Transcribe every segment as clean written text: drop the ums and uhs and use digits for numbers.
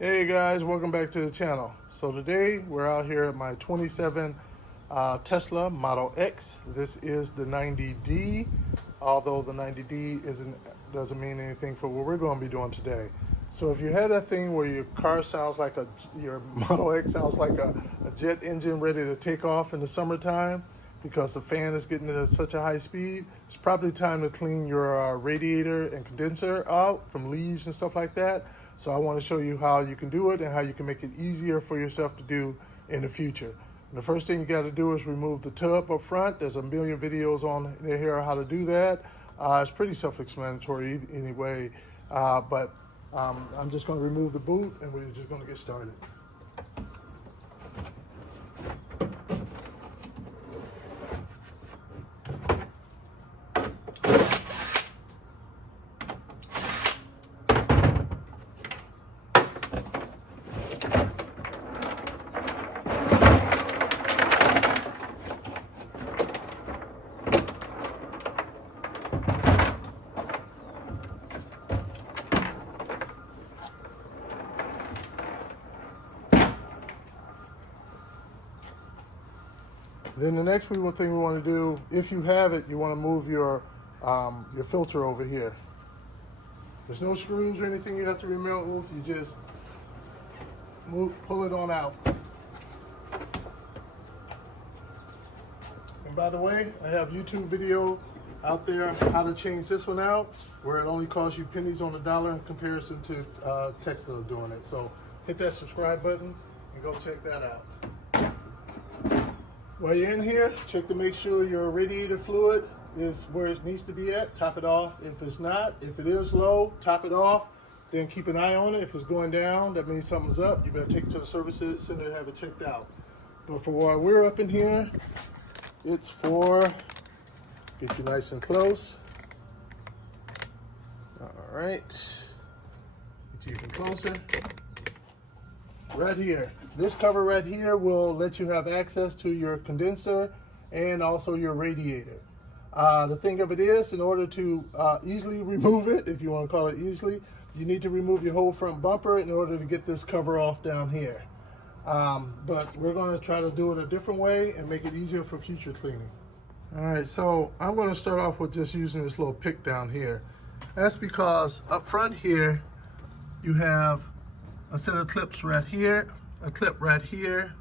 Hey guys, welcome back to the channel. So today we're out here at my 27 Tesla Model X. This is the 90D, although the 90D doesn't mean anything for what we're going to be doing today. So if you had that thing where your car sounds like your Model X sounds like a jet engine ready to take off in the summertime because the fan is getting to such a high speed, it's probably time to clean your radiator and condenser out from leaves and stuff like that. So I want to show you how you can do it and how you can make it easier for yourself to do in the future. And the first thing you got to do is remove the tub up front. There's a million videos on here how to do that. It's pretty self-explanatory anyway, but I'm just going to remove the boot and we're just going to get started. Then the next thing we want to do, if you have it, you want to move your filter over here. There's no screws or anything you have to remove. You just pull it on out. And by the way, I have YouTube video out there how to change this one out, where it only costs you pennies on the dollar in comparison to Tesla doing it. So hit that subscribe button and go check that out. While you're in here, check to make sure your radiator fluid is where it needs to be at. Top it off. If it's not, if it is low, top it off. Then keep an eye on it. If it's going down, that means something's up. You better take it to the service center to have it checked out. But for while we're up in here, it's for, get you nice and close. All right. Get you even closer. Right here. This cover right here will let you have access to your condenser and also your radiator. The thing of it is, in order to easily remove it, if you want to call it easily, you need to remove your whole front bumper in order to get this cover off down here. But we're going to try to do it a different way and make it easier for future cleaning. All right, so I'm going to start off with just using this little pick down here. That's because up front here, you have a set of clips right here, a clip right here.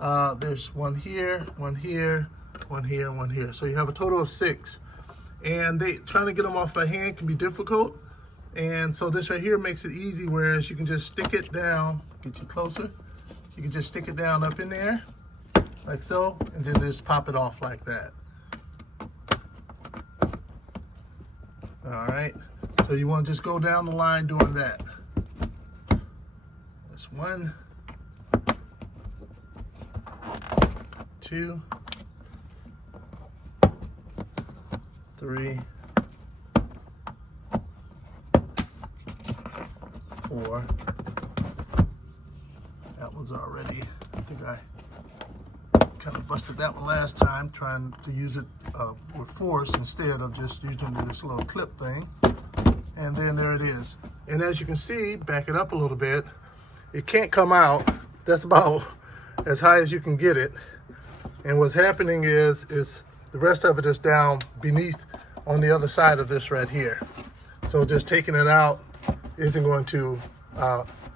There's one here, one here, one here, and one here. So you have a total of 6. And trying to get them off by hand can be difficult. And so this right here makes it easy, whereas you can just stick it down, get you closer. You can just stick it down up in there, like so, and then just pop it off like that. All right, so you want to just go down the line doing that. That's 1, 2, 3, 4. That one's already, I think I kind of busted that one last time, trying to use it with force instead of just using this little clip thing. And then there it is. And as you can see, back it up a little bit, it can't come out. That's about as high as you can get it. And what's happening is the rest of it is down beneath on the other side of this right here. So just taking it out isn't going to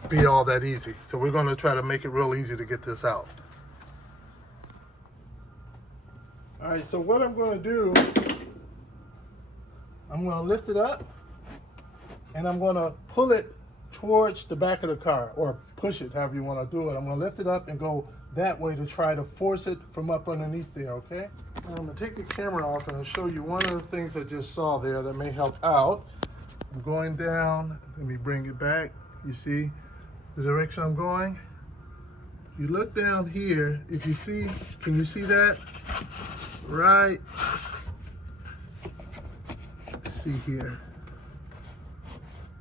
be all that easy. So we're going to try to make it real easy to get this out. All right, so what I'm going to do, I'm going to lift it up and I'm going to pull it towards the back of the car, or push it, however you want to do it. I'm going to lift it up and go that way to try to force it from up underneath there, okay? I'm going to take the camera off and I'll show you one of the things I just saw there that may help out. I'm going down, let me bring it back. You see the direction I'm going? You look down here, if you see, can you see that? Right, let's see here.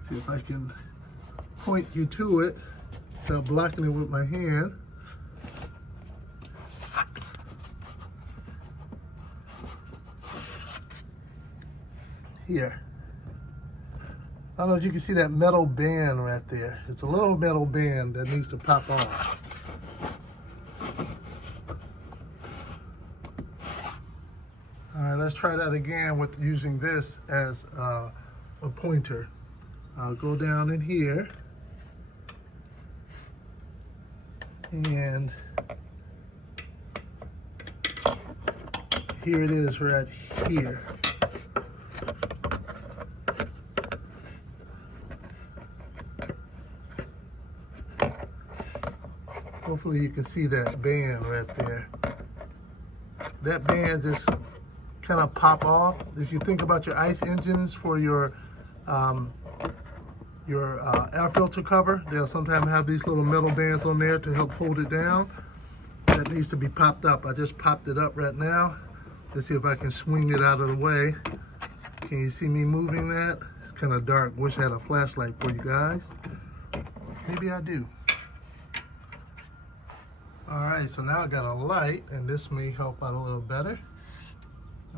See if I can point you to it without blocking it with my hand. Here. don't know if you can see that metal band right there. It's a little metal band that needs to pop off. All right, let's try that again with using this as a pointer. I'll go down in here and here it is right here. Hopefully you can see that band right there. That band just kind of pop off. If you think about your ice engines for your air filter cover, they'll sometimes have these little metal bands on there to help hold it down. That needs to be popped up. I just popped it up right now. Let's see if I can swing it out of the way. Can you see me moving that? It's kind of dark. Wish I had a flashlight for you guys. Maybe I do. All right, so now I got a light, and this may help out a little better.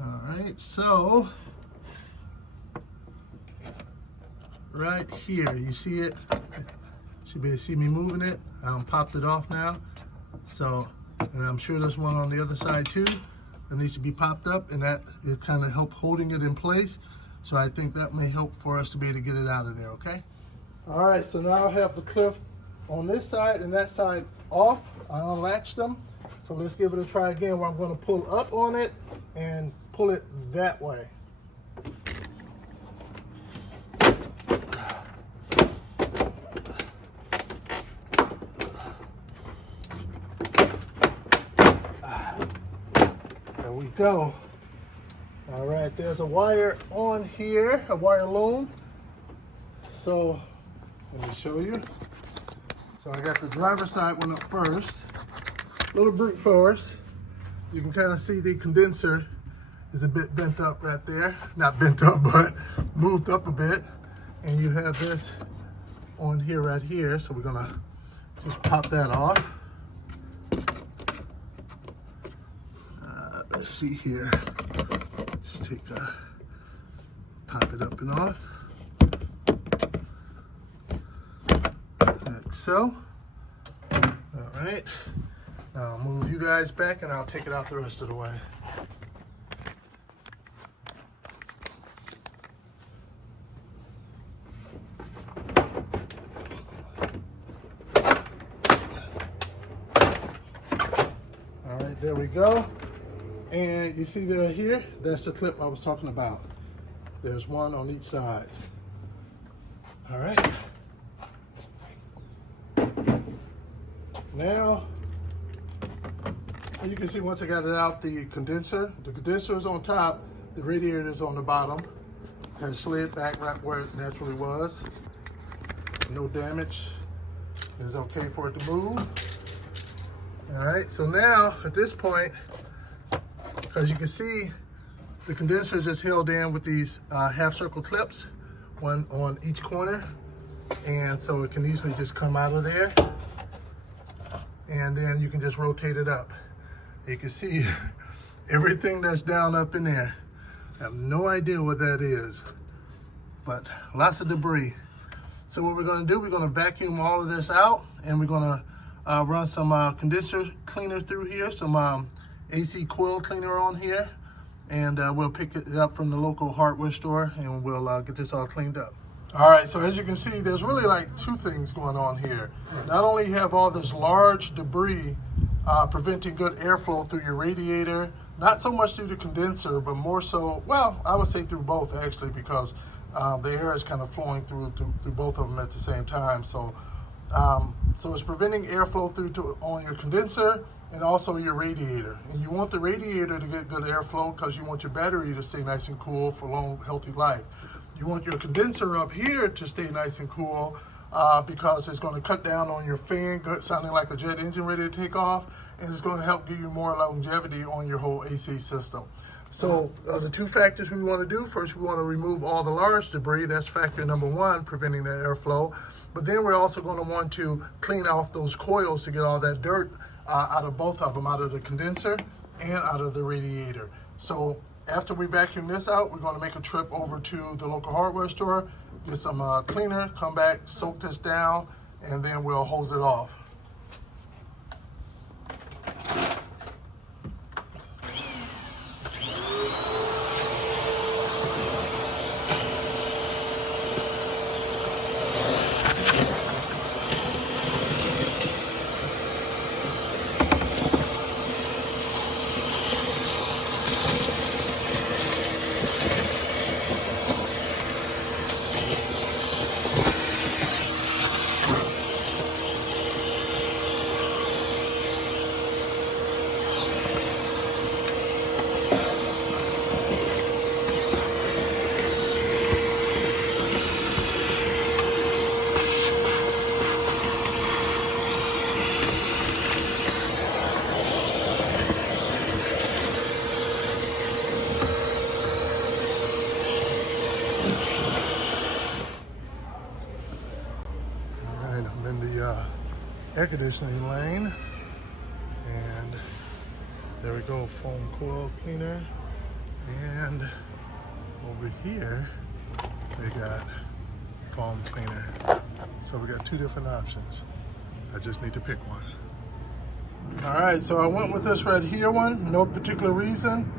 All right, so right here, you see it? Should be able to see me moving it. I popped it off now. So, and I'm sure there's one on the other side too that needs to be popped up, and that it kind of help holding it in place. So I think that may help for us to be able to get it out of there, okay? All right, so now I have the clip on this side and that side off. I unlatched them. So let's give it a try again where I'm going to pull up on it and pull it that way. There we go. All right, there's a wire on here, a wire loom. So let me show you. So I got the driver's side one up first. Little brute force. You can kind of see the condenser is a bit bent up right there. Not bent up, but moved up a bit. And you have this on here right here. So we're gonna just pop that off. Let's see here. Just take pop it up and off. Like so. All right. Now I'll move you guys back and I'll take it out the rest of the way. All right, there we go. And you see there here, that's the clip I was talking about. There's one on each side. All right. Now, you can see once I got it out, the condenser is on top, the radiator is on the bottom. Kind of slid back right where it naturally was. No damage. It's okay for it to move. All right, so now at this point, as you can see, the condenser is just held in with these half circle clips, one on each corner. And so it can easily just come out of there. And then you can just rotate it up. You can see everything that's down up in there. I have no idea what that is, but lots of debris. So what we're gonna do, we're gonna vacuum all of this out, and we're gonna run some condenser cleaner through here, some AC coil cleaner on here, and we'll pick it up from the local hardware store, and we'll get this all cleaned up. All right, so as you can see, there's really like two things going on here. Not only you have all this large debris preventing good airflow through your radiator, not so much through the condenser, but more so, well, I would say through both actually, because the air is kind of flowing through both of them at the same time. So, so it's preventing airflow through on your condenser and also your radiator. And you want the radiator to get good airflow because you want your battery to stay nice and cool for long, healthy life. You want your condenser up here to stay nice and cool because it's going to cut down on your fan, sounding like a jet engine ready to take off, and it's going to help give you more longevity on your whole AC system. So the two factors we want to do, first we want to remove all the large debris. That's factor number one, preventing the airflow. But then we're also going to want to clean off those coils to get all that dirt out of both of them, out of the condenser and out of the radiator. So after we vacuum this out, we're going to make a trip over to the local hardware store, get some cleaner, come back, soak this down, and then we'll hose it off. I'm in the air conditioning lane, and there we go, foam coil cleaner, and over here we got foam cleaner. So we got two different options. I just need to pick one. All right, so I went with this right here one, no particular reason.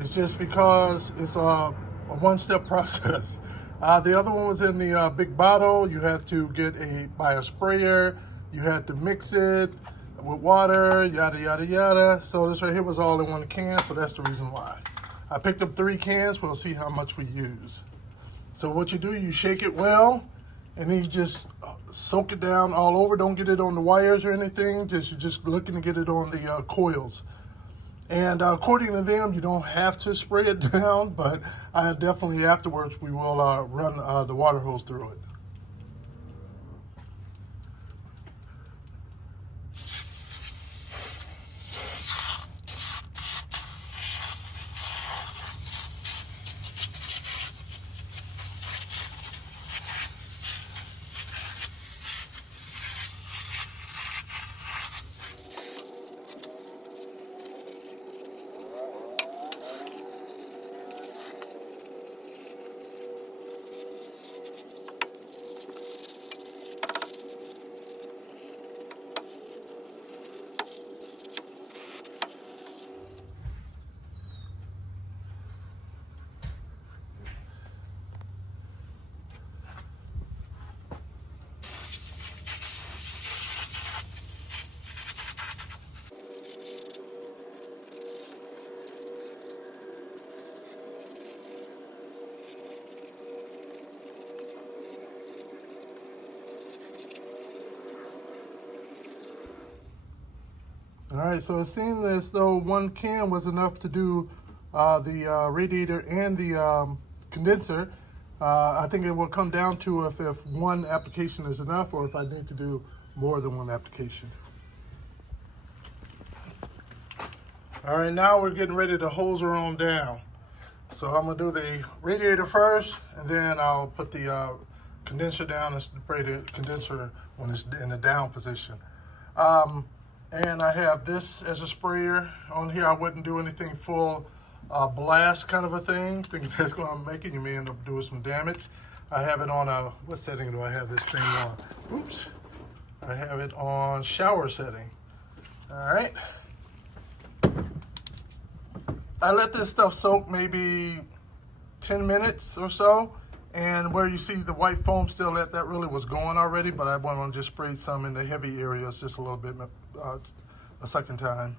It's just because it's a one-step process. The other one was in the big bottle. You had to buy a sprayer. You had to mix it with water, yada, yada, yada. So this right here was all in one can, so that's the reason why. I picked up 3 cans. We'll see how much we use. So what you do, you shake it well, and then you just soak it down all over. Don't get it on the wires or anything. You're just looking to get it on the coils. And according to them, you don't have to spray it down, but definitely afterwards we will run the water hose through it. All right, so it seemed as though 1 can was enough to do the radiator and the condenser. I think it will come down to if 1 application is enough or if I need to do more than 1 application. All right, now we're getting ready to hose her on down. So I'm gonna do the radiator first, and then I'll put the condenser down and spray the condenser when it's in the down position. And I have this as a sprayer. On here, I wouldn't do anything full blast kind of a thing, thinking that's gonna make it. You may end up doing some damage. I have it on what setting do I have this thing on? Oops. I have it on shower setting. All right. I let this stuff soak maybe 10 minutes or so. And where you see the white foam still, that really was going already, but I went on just sprayed some in the heavy areas just a little bit a second time.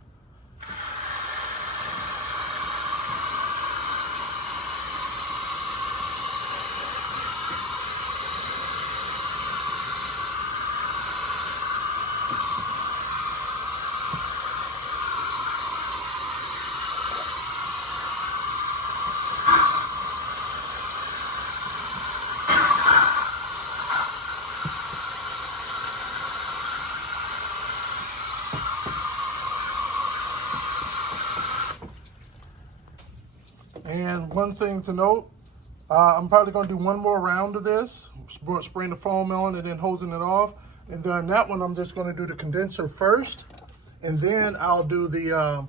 And one thing to note, I'm probably going to do 1 more round of this, spraying the foam on and then hosing it off. And then that one, I'm just going to do the condenser first, and then I'll do the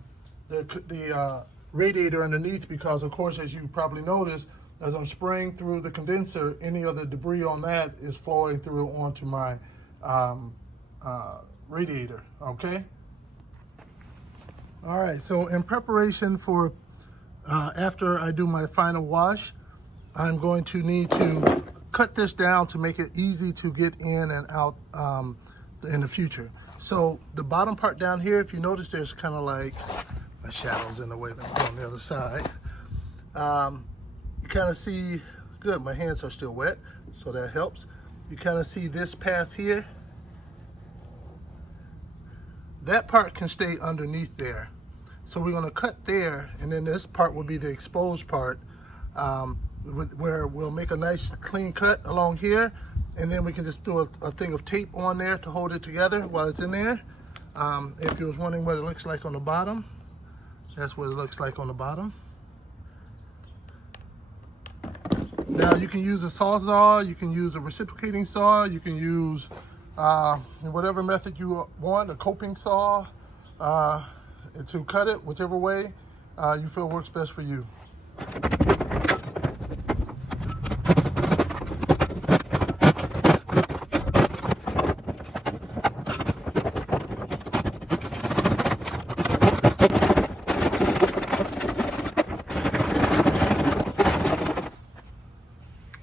radiator underneath, because of course, as you probably noticed, as I'm spraying through the condenser, any of the debris on that is flowing through onto my radiator, okay? All right, so in preparation for after I do my final wash, I'm going to need to cut this down to make it easy to get in and out in the future. So the bottom part down here, if you notice, there's kind of like my shadows in the way that on the other side. You kind of see, good, my hands are still wet, so that helps. You kind of see this path here. That part can stay underneath there. So we're gonna cut there, and then this part will be the exposed part, where we'll make a nice clean cut along here, and then we can just do a thing of tape on there to hold it together while it's in there. If you was wondering what it looks like on the bottom, that's what it looks like on the bottom. Now you can use a sawzall, you can use a reciprocating saw, you can use whatever method you want, a coping saw, to cut it, whichever way you feel works best for you.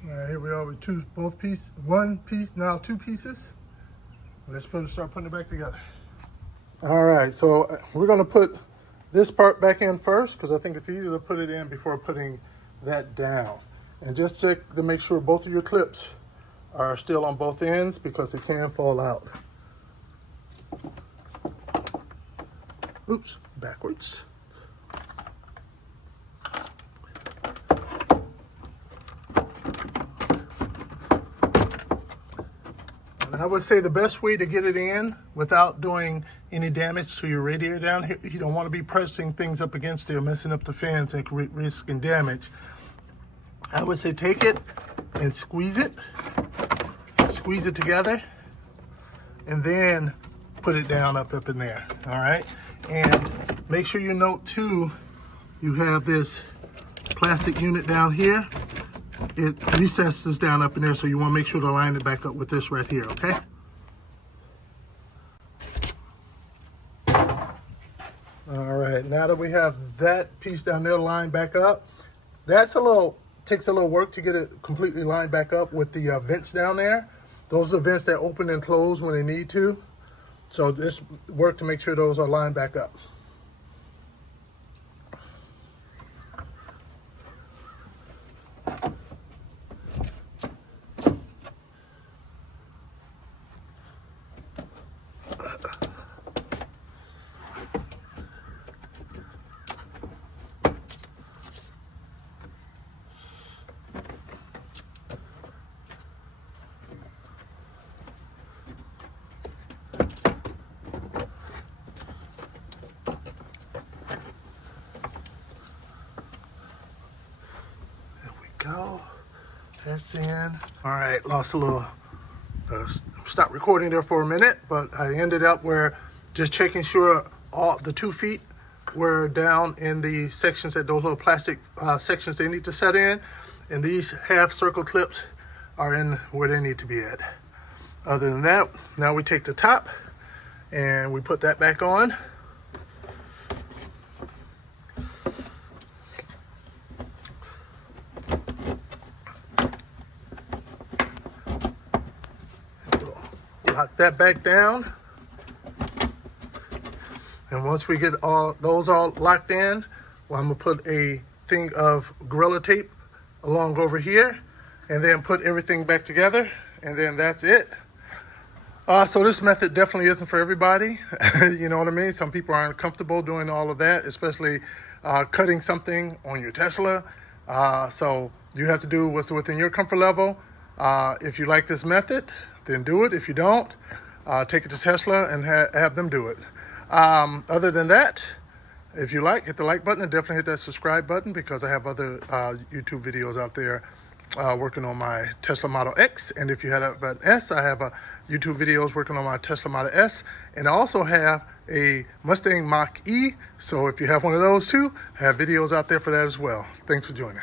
All right, here we are with one piece, now two pieces. Let's start putting it back together. All right, so we're gonna put this part back in first because I think it's easier to put it in before putting that down. And just check to make sure both of your clips are still on both ends because they can fall out. Oops, backwards. I would say the best way to get it in without doing any damage to your radiator down here, you don't want to be pressing things up against there, messing up the fans and risking damage. I would say take it and squeeze it together, and then put it down up in there, all right? And make sure you note too, you have this plastic unit down here. It recesses down up in there, so you want to make sure to line it back up with this right here, okay? All right, now that we have that piece down there lined back up, takes a little work to get it completely lined back up with the vents down there. Those are the vents that open and close when they need to. So just work to make sure those are lined back up. Go. That's in. All right, lost a little, stopped recording there for a minute, but I ended up where just checking sure all the 2 feet were down in the sections, that those little plastic sections they need to set in, and these half circle clips are in where they need to be at. Other than that, now we take the top and we put that back on. Lock that back down, and once we get those all locked in, well, I'm gonna put a thing of Gorilla Tape along over here, and then put everything back together, and then that's it. So this method definitely isn't for everybody. You know what I mean? Some people aren't comfortable doing all of that, especially cutting something on your Tesla. So you have to do what's within your comfort level. If you like this method, then do it. If you don't, take it to Tesla and have them do it. Other than that, if you like, hit the like button and definitely hit that subscribe button, because I have other YouTube videos out there working on my Tesla Model X. And if you had an S, I have YouTube videos working on my Tesla Model S. And I also have a Mustang Mach-E. So if you have one of those too, I have videos out there for that as well. Thanks for joining.